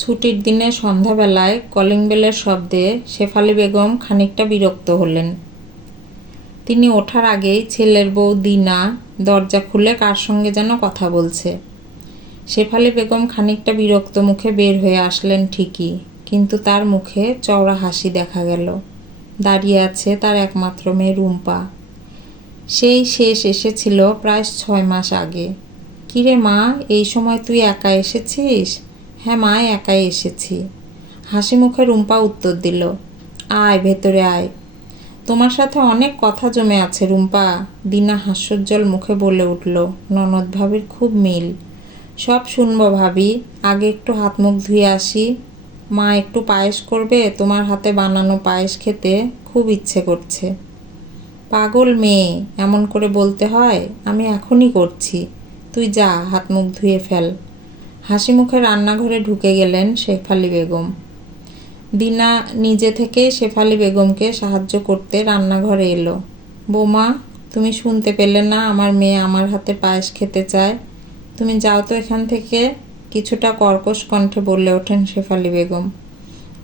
ছুটির দিনে সন্ধ্যাবেলায় কলিং বেলের শব্দে শেফালি বেগম খানিকটা বিরক্ত হলেন। তিনি ওঠার আগেই ছেলের বউ দিনা দরজা খুলে কার সঙ্গে যেন কথা বলছে। শেফালি বেগম খানিকটা বিরক্ত মুখে বের হয়ে আসলেন ঠিকই, কিন্তু তার মুখে চওড়া হাসি দেখা গেল। দাঁড়িয়ে আছে তার একমাত্র মেয়ে রুম্পা। সেই শেষ এসেছিল প্রায় 6 মাস আগে। কিরে মা, এই সময় তুই একা এসেছিস? হ্যাঁ মা, একাই এসেছি। হাসি মুখে রুম্পা উত্তর দিল, আয় ভেতরে আয়, তোমার সাথে অনেক কথা জমে আছে রুম্পা। দিনা হাস্যোজ্জ্বল মুখে বলে উঠল, ননদ ভাবির খুব মিল। সব শুনবো ভাবি, আগে একটু হাত মুখ ধুয়ে আসি। মা একটু পায়েস করবে? তোমার হাতে বানানো পায়েস খেতে খুব ইচ্ছে করছে। পাগল মেয়ে, এমন করে বলতে হয়? আমি এখনই করছি, তুই যা হাত মুখ ধুয়ে ফেল। হাসি মুখে রান্নাঘরে ঢুকে গেলেন শেফালি বেগম। দিনা নিজে থেকে শেফালি বেগমকে সাহায্য করতে রান্নাঘরে এলো। বৌমা, তুমি শুনতে পেলে না আমার মেয়ে আমার হাতে পায়েস খেতে চায়? তুমি যাও তো এখান থেকে, কিছুটা কর্কশ কণ্ঠে বলে ওঠেন শেফালি বেগম।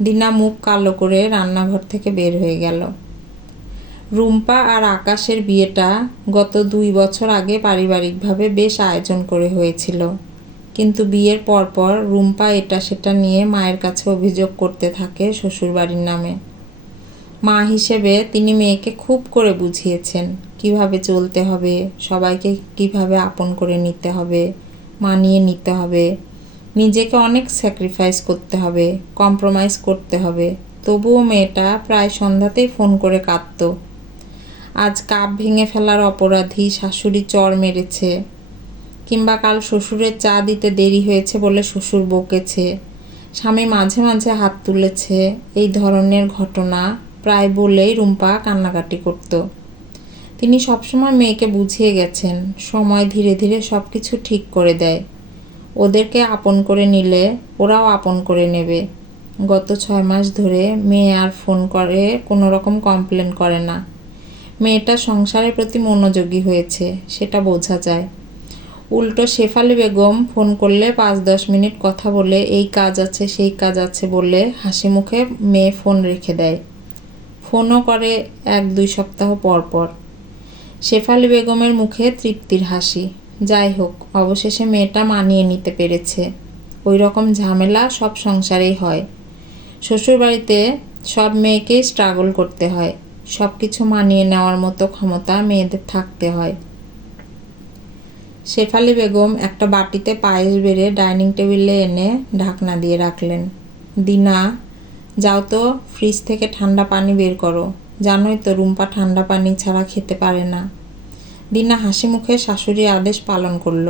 দিনা মুখ কালো করে রান্নাঘর থেকে বের হয়ে গেল। রুম্পা আর আকাশের বিয়েটা গত 2 বছর আগে পারিবারিকভাবে বেশ আয়োজন করে হয়েছিল, কিন্তু বিয়ের পরপর রুম্পা এটা সেটা নিয়ে মায়ের কাছে অভিযোগ করতে থাকে শ্বশুরবাড়ির নামে। মা হিসেবে তিনি মেয়েকে খুব করে বুঝিয়েছেন কিভাবে চলতে হবে, সবাইকে কিভাবে আপন করে নিতে হবে, মানিয়ে নিতে হবে, নিজেকে অনেক স্যাক্রিফাইস করতে হবে, কম্প্রোমাইজ করতে হবে। তবুও মেয়েটা প্রায় সন্ধ্যাতেই ফোন করে কাঁদত। আজ কাপ ভেঙে ফেলার অপরাধী শাশুড়ি চড় মেরেছে, কিংবা কাল শ্বশুরের চা দিতে দেরি হয়েছে বলে শ্বশুর বকেছে, স্বামী মাঝে মাঝে হাত তুলেছে। এই ধরনের ঘটনা প্রায় বলেই রুম্পা কান্নাকাটি করত। তিনি সবসময় মেয়েকে বুঝিয়ে গেছেন সময় ধীরে ধীরে সব কিছু ঠিক করে দেয়। ওদেরকে আপন করে নিলে ওরাও আপন করে নেবে। গত 6 মাস ধরে মেয়ে আর ফোন করে কোনো রকম কমপ্লেন করে না। মেয়েটা সংসারের প্রতি মনোযোগী হয়েছে, সেটা বোঝা যায়। উল্টো শেফালি বেগম ফোন করলে 5-10 মিনিট কথা বলে এই কাজ আছে সেই কাজ আছে বলে হাসি মুখে মেয়ে ফোন রেখে দেয়। ফোনও করে 1-2 সপ্তাহ পর পর। শেফালি বেগমের মুখে তৃপ্তির হাসি। যাই হোক, অবশেষে মেয়েটা মানিয়ে নিতে পেরেছে। ওই রকম ঝামেলা সব সংসারেই হয়। শ্বশুরবাড়িতে সব মেয়েকেই স্ট্রাগল করতে হয়, সব কিছু মানিয়ে নেওয়ার মতো ক্ষমতা মেয়েদের থাকতে হয়। শেফালি বেগম একটা বাটিতে পায়েস বেড়ে ডাইনিং টেবিলে এনে ঢাকনা দিয়ে রাখলেন। দিনা, যাও তো ফ্রিজ থেকে ঠান্ডা পানি বের করো, জানোই তো রুম্পা ঠান্ডা পানি ছাড়া খেতে পারে না। দিনা হাসি মুখে শাশুড়ির আদেশ পালন করল।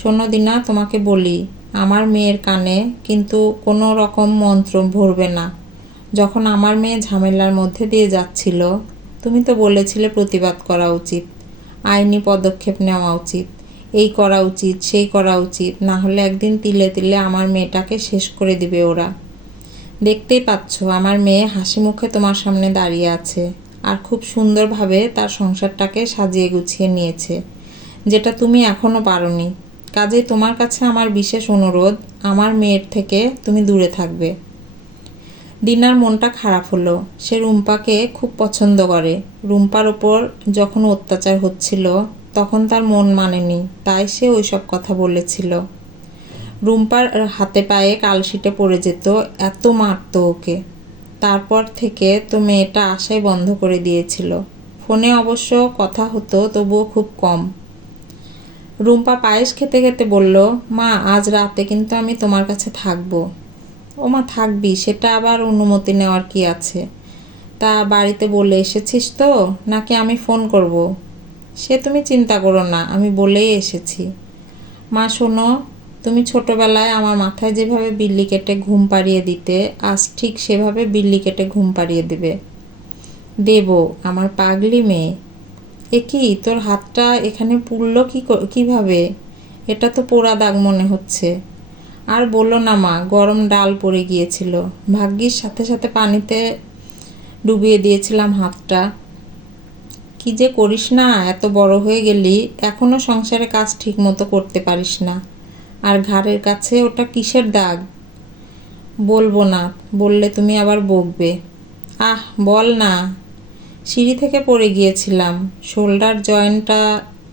শোনো দিনা, তোমাকে বলি, আমার মেয়ের কানে কিন্তু কোনো রকম মন্ত্র ভরবে না। যখন আমার মেয়ে ঝামেলার মধ্যে দিয়ে যাচ্ছিল, তুমি তো বলেছিলে প্রতিবাদ করা উচিত, আইনি পদক্ষেপ নেওয়া উচিত, এই করা উচিত সেই করা উচিত, না হলে একদিন তিলে তিলে আমার মেয়েটাকে শেষ করে দিবে ওরা। দেখতেই পাচ্ছ আমার মেয়ে হাসি মুখে তোমার সামনে দাঁড়িয়ে আছে, আর খুব সুন্দরভাবে তার সংসারটাকে সাজিয়ে গুছিয়ে নিয়েছে, যেটা তুমি এখনও পারোনি। কাজেই তোমার কাছে আমার বিশেষ অনুরোধ, আমার মেয়ের থেকে তুমি দূরে থাকবে। দিনার মনটা খারাপ হলো। সে রুম্পাকে খুব পছন্দ করে। রুম্পার ওপর যখন অত্যাচার হচ্ছিল তখন তার মন মানেনি, তাই সে ওইসব কথা বলেছিল। রুম্পার হাতে পায়ে কালশিটে পড়ে যেত, এত মারত ওকে। তারপর থেকে তো মেয়েটা আশাই বন্ধ করে দিয়েছিল। ফোনে অবশ্য কথা হতো, তবুও খুব কম। রুম্পা পায়েস খেতে খেতে বলল, মা আজ রাতে কিন্তু আমি তোমার কাছে থাকবো। ও মা, থাকবি? সেটা আবার অনুমতি নেওয়ার কি আছে? তা বাড়িতে বলে এসেছিস তো, নাকি আমি ফোন করব? সে তুমি চিন্তা করো না, আমি বলেই এসেছি। মা শোনো, তুমি ছোটবেলায় আমার মাথায় যেভাবে বিল্লি কেটে ঘুম পাড়িয়ে দিতে, আজ ঠিক সেভাবে বিল্লি কেটে ঘুম পাড়িয়ে দেবে। দেব? আমার পাগলি মেয়ে। এ কি, তোর হাতটা এখানে পুড়লো কিভাবে? এটা তো পোড়া দাগ মনে হচ্ছে। আর বললো না মা, গরম ডাল পড়ে গিয়েছিল, ভাগ্যিস সাথে সাথে পানিতে ডুবিয়ে দিয়েছিলাম হাতটা। কি যে করিস না, এত বড় হয়ে গেলি এখনো সংসারে কাজ ঠিক মতো করতে পারিস না। আর ঘাড়ের কাছে ওটা কিসের দাগ? বলবো না, বললে তুমি আবার বকবে। আহ বল না। সিঁড়ি থেকে পড়ে গিয়েছিলাম, শোল্ডার জয়েন্টটা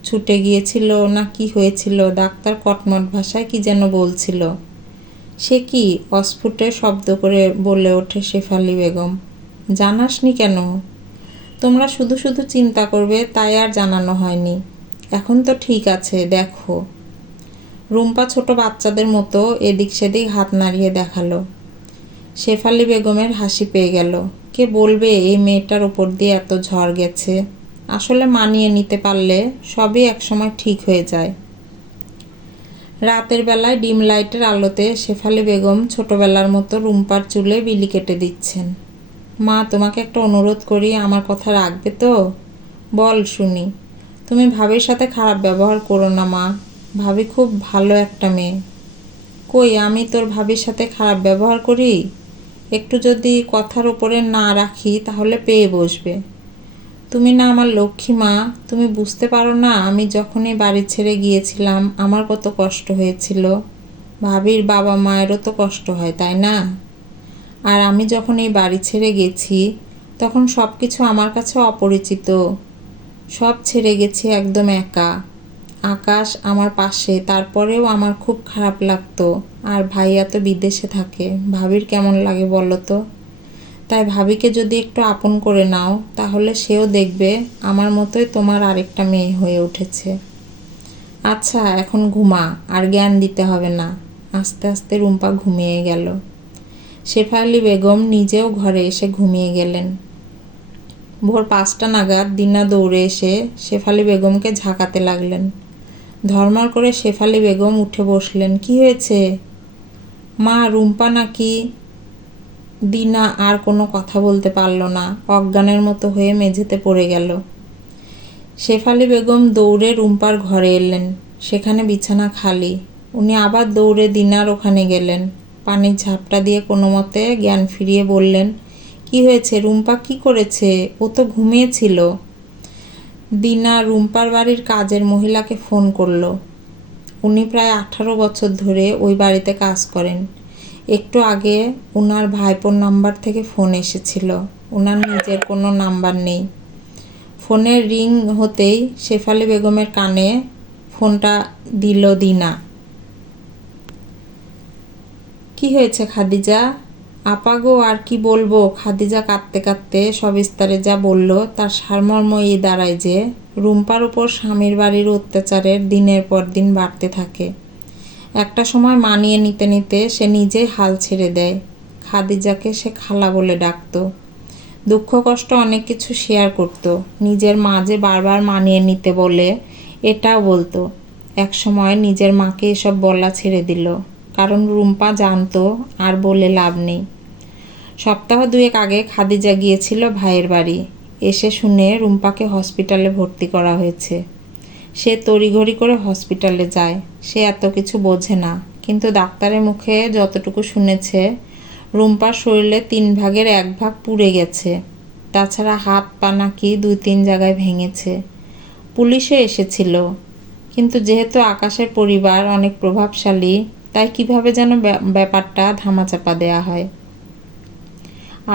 ছুটে গিয়েছিল না কি হয়েছিল, ডাক্তার কটমট ভাষায় কি যেন বলছিল। সে কি? অস্ফুটে শব্দ করে বলে ওঠে শেফালি বেগম। জানাসনি কেন? তোমরা শুধু শুধু চিন্তা করবে তাই আর জানানো হয়নি। এখন তো ঠিক আছে, দেখো। রুম্পা ছোট বাচ্চাদের মতো এদিক সেদিক হাত নাড়িয়ে দেখালো। শেফালি বেগমের হাসি পেয়ে গেল। কে বলবে এই মেয়েটার ওপর দিয়ে এত ঝড় গেছে। আসলে মানিয়ে নিতে পারলে সবই একসময় ঠিক হয়ে যায়। রাতের বেলায় ডিম লাইটের আলোতে শেফালি বেগম ছোটবেলার মতো রুম্পার চুলে বিলি কেটে দিচ্ছেন। মা, তোমাকে একটা অনুরোধ করি, আমার কথা রাখবে তো? বল শুনি। তুমি ভাবির সাথে খারাপ ব্যবহার করো না মা। ভাবি খুব ভালো একটা মেয়ে। কই, আমি তোর ভাবির সাথে খারাপ ব্যবহার করি? একটু যদি কথার উপরে না রাখি তাহলে পেয়ে বসবে। তুমি না আমার লক্ষ্মী মা, তুমি বুঝতে পারো না আমি যখনই বাড়ি ছেড়ে গিয়েছিলাম আমার কত কষ্ট হয়েছিল। ভাবির বাবা মায়েরও তো কষ্ট হয়, তাই না? আর আমি যখন এই বাড়ি ছেড়ে গেছি তখন সব কিছু আমার কাছে অপরিচিত। সব ছেড়ে গেছি একদম একা। আকাশ আমার পাশে, তারপরেও আমার খুব খারাপ লাগতো। আর ভাইয়া তো বিদেশে থাকে, ভাবির কেমন লাগে বলো তো? তাই ভাবিকে যদি একটু আপন করে নাও তাহলে সেও দেখবে আমার মতোই তোমার আরেকটা মেয়ে হয়ে উঠেছে। আচ্ছা, এখন ঘুমা, আর জ্ঞান দিতে হবে না। আস্তে আস্তে রুম্পা ঘুমিয়ে গেল। শেফালি বেগম নিজেও ঘরে এসে ঘুমিয়ে গেলেন। ভোর 5টা নাগাদ দিনা দৌড়ে এসে শেফালি বেগমকে ঝাঁকাতে লাগলেন। ধর্মর করে শেফালি বেগম উঠে বসলেন। কি হয়েছে মা? রুম্পা নাকি? দিনা আর কোনো কথা বলতে পারল না, অজ্ঞানের মতো হয়ে মেঝেতে পড়ে গেল। শেফালি বেগম দৌড়ে রুম্পার ঘরে এলেন। সেখানে বিছানা খালি। উনি আবার দৌড়ে দিনার ওখানে গেলেন। পানির ঝাপটা দিয়ে কোনো মতে জ্ঞান ফিরিয়ে বললেন, কি হয়েছে? রুম্পা কি করেছে? ও তো ঘুমিয়েছিল। দিনা রুম্পার বাড়ির কাজের মহিলাকে ফোন করলো। উনি প্রায় 18 বছর ধরে ওই বাড়িতে কাজ করেন। একটু আগে ওনার ভাইপোর নাম্বার থেকে ফোন এসেছিল, ওনার নিজের কোনো নাম্বার নেই। ফোনের রিং হতেই শেফালি বেগমের কানে ফোনটা দিল দিনা। কি হয়েছে খাদিজা? আপা গো, আর কি বলবো? খাদিজা কাঁদতে কাঁদতে সবিস্তারে যা বলল তার সারমর্ম এই দাঁড়ায় যে রুম্পার উপর স্বামীর বাড়ির অত্যাচারের দিনের পর দিন বাড়তে থাকে। একটা সময় মানিয়ে নিতে নিতে সে নিজেই হাল ছেড়ে দেয়। খাদিজাকে সে খালা বলে ডাকতো। দুঃখ কষ্ট অনেক কিছু শেয়ার করতো। নিজের মা যে বারবার মানিয়ে নিতে বলে এটাও বলতো। এক সময় নিজের মাকে এসব বলা ছেড়ে দিল, কারণ রুম্পা জানতো আর বলে লাভ নেই। সপ্তাহ 2 আগে খাদিজা গিয়েছিল ভাইয়ের বাড়ি। এসে শুনে রুম্পাকে হসপিটালে ভর্তি করা হয়েছে। সে তড়িঘড়ি করে হসপিটালে যায়। সে এত কিছু বোঝে না, কিন্তু ডাক্তারের মুখে যতটুকু শুনেছে রুম্পার শরীরে 3 ভাগের 1 ভাগ পুড়ে গেছে। তাছাড়া হাত পা নাকি 2-3 জায়গায় ভেঙেছে। পুলিশও এসেছিল, কিন্তু যেহেতু আকাশের পরিবার অনেক প্রভাবশালী তাই কিভাবে যেন ব্যাপারটা ধামাচাপা দেয়া হয়।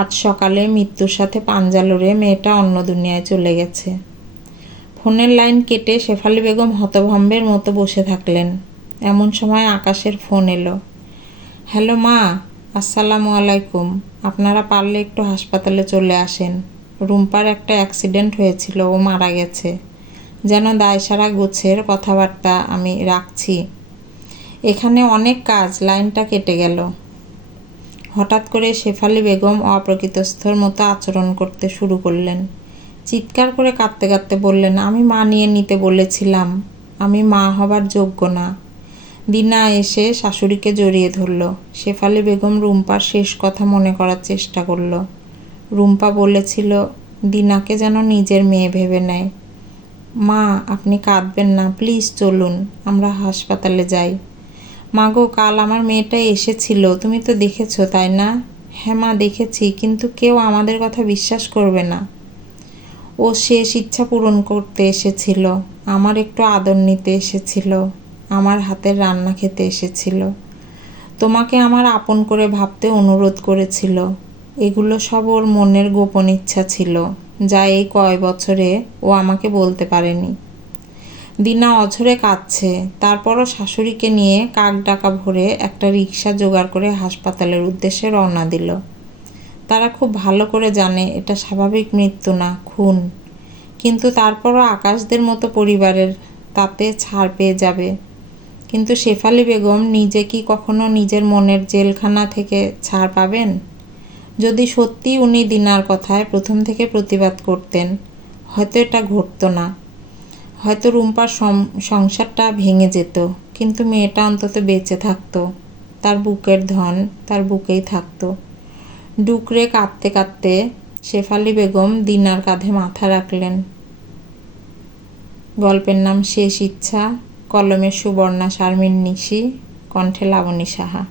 আজ সকালে মৃত্যুর সাথে পাঞ্জা লড়ে মেয়েটা অন্য দুনিয়ায় চলে গেছে। ফোনের লাইন কেটে শেফালি বেগম হতভম্বের মতো বসে থাকলেন। এমন সময় আকাশের ফোন এলো। হ্যালো মা, আসসালামু আলাইকুম। আপনারা পারলে একটু হাসপাতালে চলে আসেন। রুম্পার একটা অ্যাক্সিডেন্ট হয়েছিল, ও মারা গেছে। যেন দায়সারা গোছের কথাবার্তা। আমি রাখছি, এখানে অনেক কাজ। লাইনটা কেটে গেল। হঠাৎ করে শেফালি বেগম অপ্রকৃতস্থর মতো আচরণ করতে শুরু করলেন। চিৎকার করে কাঁদতে কাঁদতে বললেন, আমি মানিয়ে নিতে বলেছিলাম, আমি মা হবার যোগ্য না। দিনা এসে শাশুড়িকে জড়িয়ে ধরল। শেফালি বেগম রুম্পার শেষ কথা মনে করার চেষ্টা করল। রুম্পা বলেছিল দিনাকে যেন নিজের মেয়ে ভেবে নেয়। মা, আপনি কাঁদবেন না, প্লিজ চলুন, আমরা হাসপাতালে যাই। মা গো, কাল আমার মেয়েটা এসেছিল, তুমি তো দেখেছো তাই না? হ্যাঁ মা, দেখেছি, কিন্তু কেউ আমাদের কথা বিশ্বাস করবে না। ও শেষ ইচ্ছা পূরণ করতে এসেছিল, আমার একটু আদর নিতে এসেছিল, আমার হাতের রান্না খেতে এসেছিল। তোমাকে আমার আপন করে ভাবতে অনুরোধ করেছিল। এগুলো সব ওর মনের গোপন ইচ্ছা ছিল, যা এই কয় বছরে ও আমাকে বলতে পারেনি। দিনা অঝরে কাঁদছে, তারপরও শাশুড়িকে নিয়ে কাক ডাকা ভরে একটা রিকশা জোগাড় করে হাসপাতালের উদ্দেশ্যে রওনা দিল। তারা খুব ভালো করে জানে এটা স্বাভাবিক মৃত্যু না, খুন। কিন্তু তারপরও আকাশদের মতো পরিবারের তাতে ছাড় পেয়ে যাবে। কিন্তু শেফালি বেগম নিজে কি কখনো নিজের মনের জেলখানা থেকে ছাড় পাবেন? যদি সত্যি উনি দিনার কথায় প্রথম থেকে প্রতিবাদ করতেন, হয়তো এটা ঘটতো না। হয়তো রুম্পার সংসারটা ভেঙে যেত, কিন্তু মেয়েটা অন্তত বেঁচে থাকতো। তার বুকের ধন তার বুকেই থাকতো। ডুকরে কাঁদতে কাঁদতে শেফালি বেগম দিনার কাঁধে মাথা রাখলেন। গল্পের নাম শেষ ইচ্ছা, কলমে সুবর্ণা শারমিন নিশি, কণ্ঠে লাবণী সাহা।